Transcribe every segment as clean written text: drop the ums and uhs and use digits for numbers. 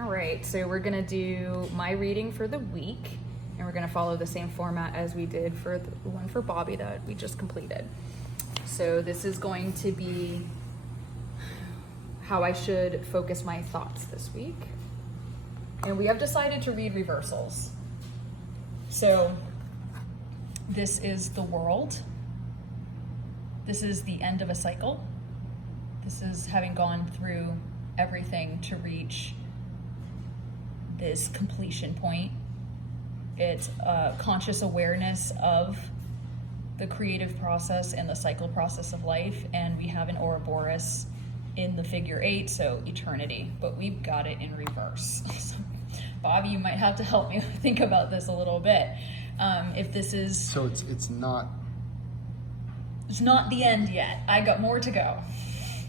All right, so we're gonna do my reading for the week, and we're gonna follow the same format as we did for the one for Bobby that we just completed. So this is going to be how I should focus my thoughts this week. And we have decided to read reversals. So this is the world. This is the end of a cycle. This is having gone through everything to reach this completion point. It's a conscious awareness of the creative process and the cycle process of life. And we have an Ouroboros in the figure 8, so eternity, but we've got it in reverse. So, Bobby, you might have to help me think about this a little bit. If this is... So it's not... It's not the end yet. I got more to go.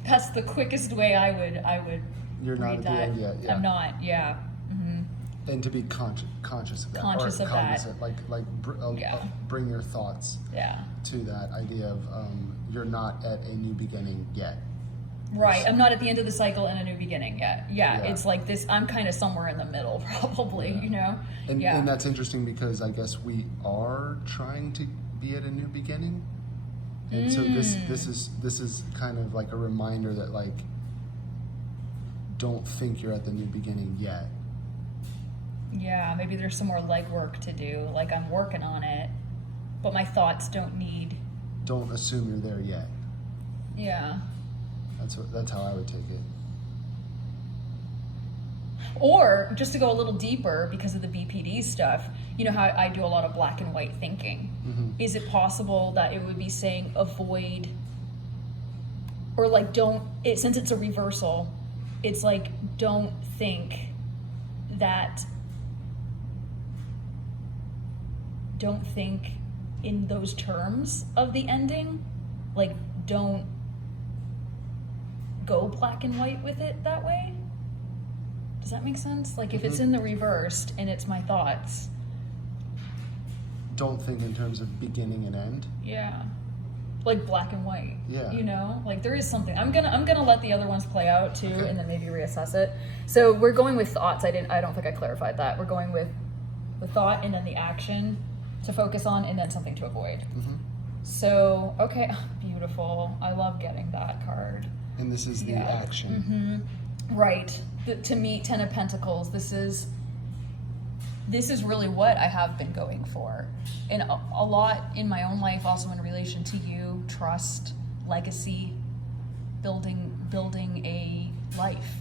That's the quickest way I would You're not read at that. the end yet. Yeah. I'm not, yeah. Mm-hmm. And to be conscious of that. Conscious or of cognizant, that. Yeah. Bring your thoughts to that idea of you're not at a new beginning yet. Right, I'm not at the end of the cycle and a new beginning yet. Yeah, it's like this, I'm kind of somewhere in the middle probably, you know? And that's interesting because I guess we are trying to be at a new beginning. And so this is kind of like a reminder that like, don't think you're at the new beginning yet. Yeah, maybe there's some more legwork to do. Like I'm working on it, but my thoughts Don't assume you're there yet. Yeah. That's how I would take it. Or just to go a little deeper because of the BPD stuff, you know how I do a lot of black and white thinking. Mm-hmm. Is it possible that it would be saying avoid, or like since it's a reversal, it's like don't think in those terms of the ending, like don't go black and white with it that way. Does that make sense? Like if it's in the reversed and it's my thoughts. Don't think in terms of beginning and end. Yeah. Like black and white. Yeah. You know? Like there is something. I'm gonna let the other ones play out too, and then maybe reassess it. So we're going with thoughts. I don't think I clarified that. We're going with the thought and then the action to focus on and then something to avoid. Mm-hmm. So okay, beautiful. I love getting that card. And this is the action. Mm-hmm. Right. To meet 10 of Pentacles, this is really what I have been going for. And a lot in my own life, also in relation to you, trust, legacy, building a life.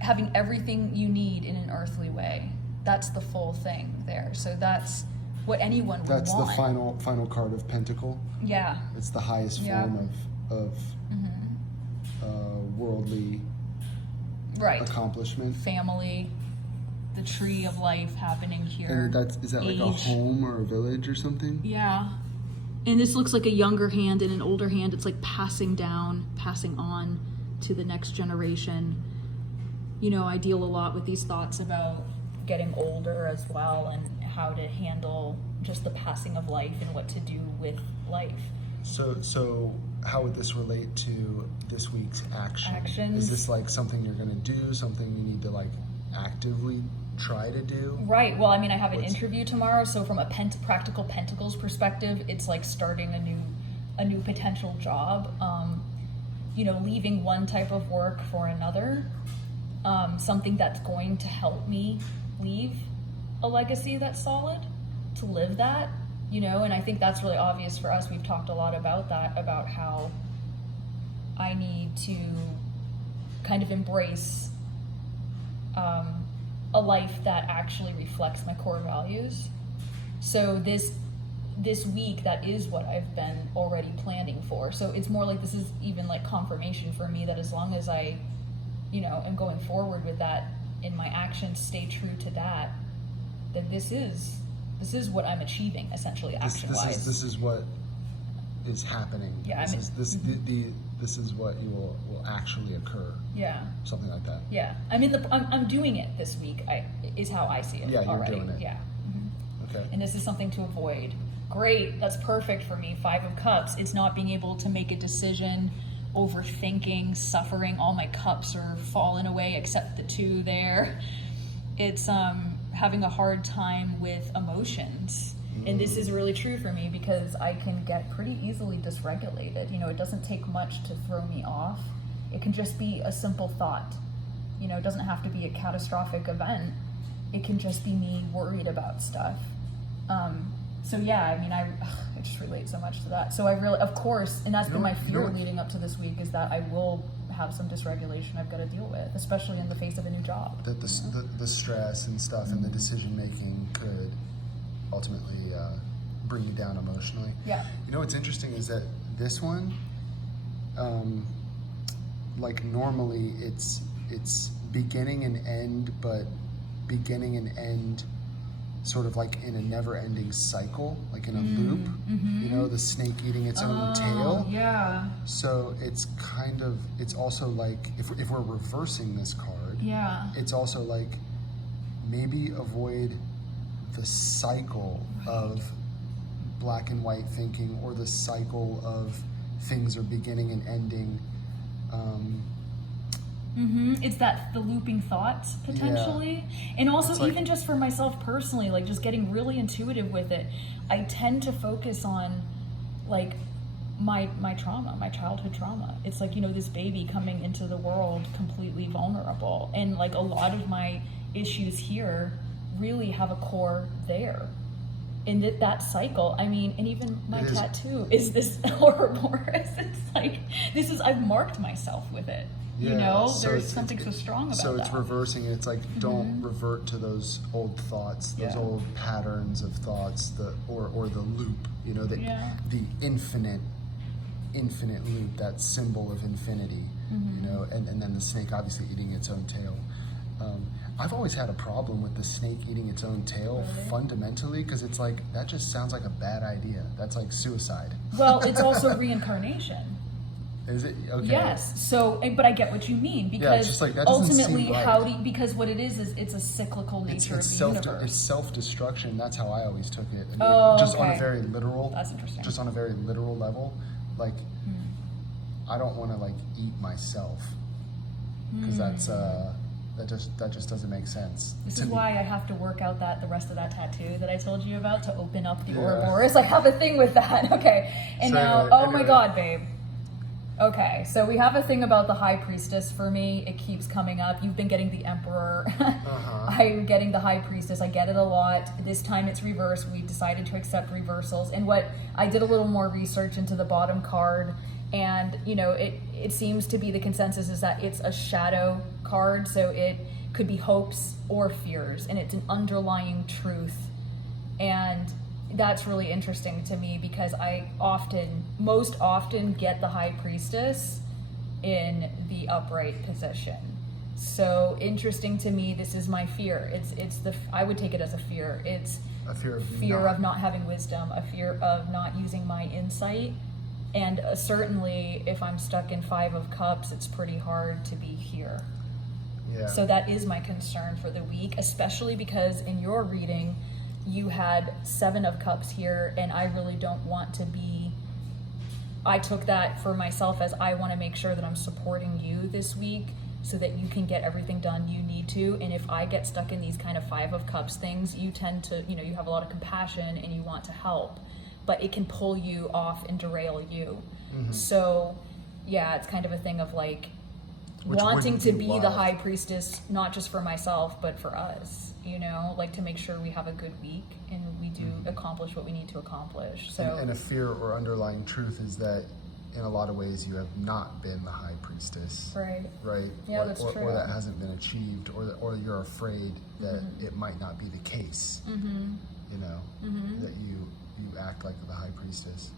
Having everything you need in an earthly way. That's the full thing there. So that's what anyone would want. That's the final card of Pentacle. Yeah. It's the highest form of worldly accomplishment. Family, the tree of life happening here. And is that like a home or a village or something? Yeah. And this looks like a younger hand and an older hand. It's like passing on to the next generation. You know, I deal a lot with these thoughts about getting older as well and how to handle just the passing of life and what to do with life. So how would this relate to this week's Actions. Is this like something you're going to do, something you need to like actively try to do? Right. Well, I mean, I have an interview tomorrow, so from a practical Pentacles perspective, it's like starting a new potential job. You know, leaving one type of work for another. Something that's going to help me leave a legacy that's solid, to live that. You know, and I think that's really obvious for us. We've talked a lot about that, about how I need to kind of embrace a life that actually reflects my core values. So this week, that is what I've been already planning for. So it's more like this is even like confirmation for me that as long as I, you know, am going forward with that in my actions, stay true to that, then this is what I'm achieving, essentially, action-wise. This is what is happening. Yeah, this is what will actually occur. Yeah. Something like that. Yeah. I mean, I'm doing it this week. Is how I see it. Yeah, you're already. doing it. Yeah. Mm-hmm. Okay. And this is something to avoid. Great. That's perfect for me. 5 of Cups. It's not being able to make a decision overthinking, suffering. All my cups are falling away except the two there. It's having a hard time with emotions. And this is really true for me because I can get pretty easily dysregulated. You know, it doesn't take much to throw me off. It can just be a simple thought. You know, it doesn't have to be a catastrophic event. It can just be me worried about stuff. So yeah, I mean, I just relate so much to that. So I really, of course, and that's been my fear leading up to this week, is that I will have some dysregulation I've got to deal with, especially in the face of a new job. That the stress and stuff and the decision making could ultimately bring you down emotionally. Yeah. You know what's interesting is that this one, like normally it's beginning and end, but beginning and end sort of like in a never-ending cycle, like in a loop. You know, the snake eating its own tail. Yeah. So it's kind of, it's also like, if we're reversing this card, Yeah. it's also like maybe avoid the cycle of black and white thinking, or the cycle of things are beginning and ending. It's the looping thoughts potentially. And also It's like, even just for myself personally, like just getting really intuitive with it. I tend to focus on like my trauma, my childhood trauma. It's like, you know, this baby coming into the world completely vulnerable. And like a lot of my issues here really have a core there. In that cycle, I mean, and even my tattoo is this Ouroboros. It's like, I've marked myself with it. yeah, You know, so there's something so strong about that. So it's reversing it. It's like, don't revert to those old thoughts, those old patterns of thoughts, or the loop, you know, the infinite loop, that symbol of infinity, you know, and then the snake obviously eating its own tail. I've always had a problem with the snake eating its own tail, fundamentally, because it's like, that just sounds like a bad idea. That's like suicide. Well, it's also reincarnation. Is it? Okay. Yes. So, but I get what you mean, because it's just like, that doesn't ultimately, seem right. because what it is it's a cyclical nature of the universe. It's self-destruction. That's how I always took it. And Oh, on a very literal. That's interesting. Just on a very literal level, like, I don't want to like eat myself, because that just doesn't make sense. This is why I have to work out the rest of that tattoo that I told you about to open up the Ouroboros. I have a thing with that. Okay. And so now, anyway. My God, babe. Okay, so we have a thing about the High Priestess for me. It keeps coming up. You've been getting the Emperor. I'm getting the High Priestess. I get it a lot. This time it's reversed. We decided to accept reversals. And what I did a little more research into the bottom card, and you know, it seems to be the consensus is that it's a shadow card, so it could be hopes or fears, and it's an underlying truth. And that's really interesting to me, because I most often get the High Priestess in the upright position. So interesting to me, this is my fear. I would take it as a fear. It's a fear of not having wisdom, a fear of not using my insight. And certainly if I'm stuck in Five of Cups, it's pretty hard to be here. Yeah. So that is my concern for the week, especially because in your reading, you had Seven of Cups here, and I really don't want to be, I took that for myself as I want to make sure that I'm supporting you this week so that you can get everything done you need to. And if I get stuck in these kind of Five of Cups things, you tend to, you know, you have a lot of compassion and you want to help, but it can pull you off and derail you. So yeah, it's kind of a thing of like wanting to be the High Priestess, not just for myself, but for us, you know, like to make sure we have a good week and we do accomplish what we need to accomplish. So and a fear or underlying truth is that in a lot of ways you have not been the High Priestess. Right? Yeah, that's true. Or that hasn't been achieved, or you're afraid that it might not be the case, you know, that you act like the High Priestess.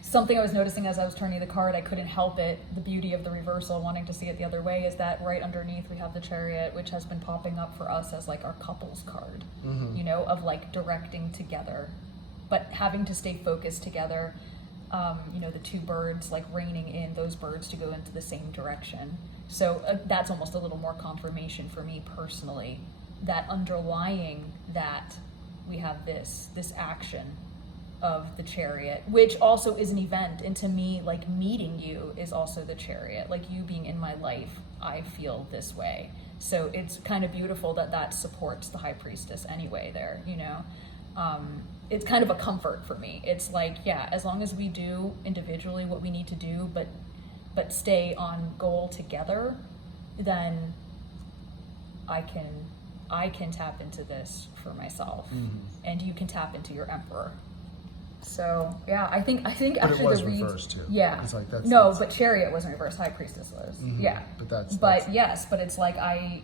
Something I was noticing as I was turning the card, I couldn't help it, the beauty of the reversal, wanting to see it the other way, is that right underneath we have the Chariot, which has been popping up for us as like our couples card, you know, of like directing together, but having to stay focused together. You know, the two birds like reining in those birds to go into the same direction. So that's almost a little more confirmation for me personally, that underlying that we have this action of the Chariot, which also is an event. And to me, like, meeting you is also the Chariot. Like, you being in my life, I feel this way. So it's kind of beautiful that that supports the High Priestess anyway there, you know? It's kind of a comfort for me. It's like, yeah, as long as we do individually what we need to do, but stay on goal together, then I can tap into this for myself, and you can tap into your Emperor. So yeah, I think But actually it was the reads, reversed too. yeah, It's like but Chariot wasn't reversed. High Priestess was, yeah. But Yes, but it's like I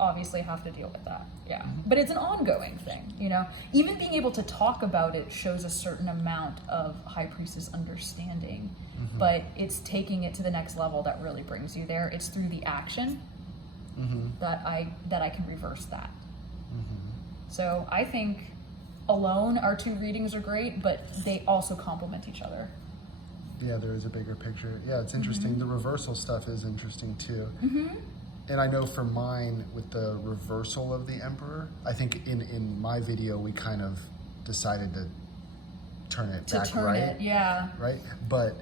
obviously have to deal with that. Yeah, but it's an ongoing thing, you know. Even being able to talk about it shows a certain amount of High Priestess understanding, but it's taking it to the next level that really brings you there. It's through the action that I can reverse that. So I think alone our two readings are great, but they also complement each other. Yeah, there is a bigger picture. Yeah, it's interesting. The reversal stuff is interesting too. And I know for mine, with the reversal of the Emperor, I think in my video we kind of decided to turn it back right. Yeah. Right? But,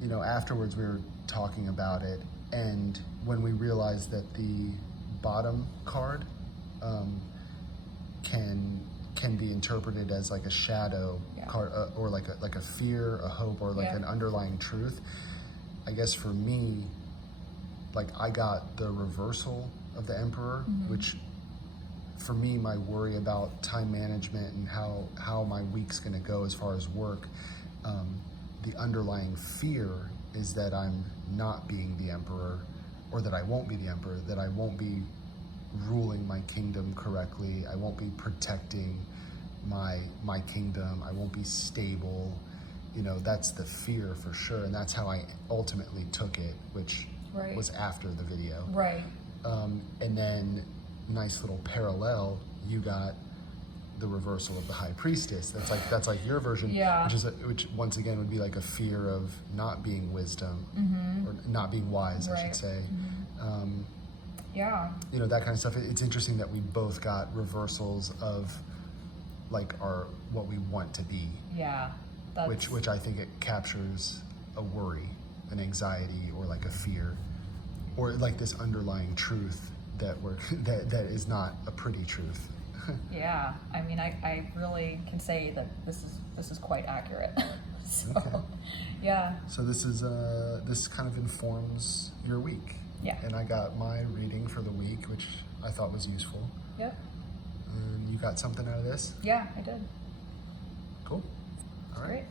you know, afterwards we were talking about it, and when we realized that the bottom card can be interpreted as like a shadow card, or like a fear, a hope, or like an underlying truth. I guess for me, like, I got the reversal of the Emperor, which for me, my worry about time management and how my week's gonna go as far as work, the underlying fear is that I'm not being the Emperor, or that I won't be the Emperor, that I won't be ruling my kingdom correctly, I won't be protecting my kingdom, I won't be stable. You know, that's the fear for sure, and that's how I ultimately took it, which was after the video. Right. And then, nice little parallel, you got the reversal of the High Priestess. That's like your version, which once again would be like a fear of not being wisdom, or not being wise, I should say. Yeah. You know, that kind of stuff. It's interesting that we both got reversals of like what we want to be. Yeah. Which I think it captures a worry, an anxiety, or like a fear, or like this underlying truth that that is not a pretty truth. Yeah, I mean, I really can say that this is quite accurate. So, yeah. So this kind of informs your week. Yeah. And I got my reading for the week, which I thought was useful. Yep. And you got something out of this? Yeah, I did. Cool. All right. Great.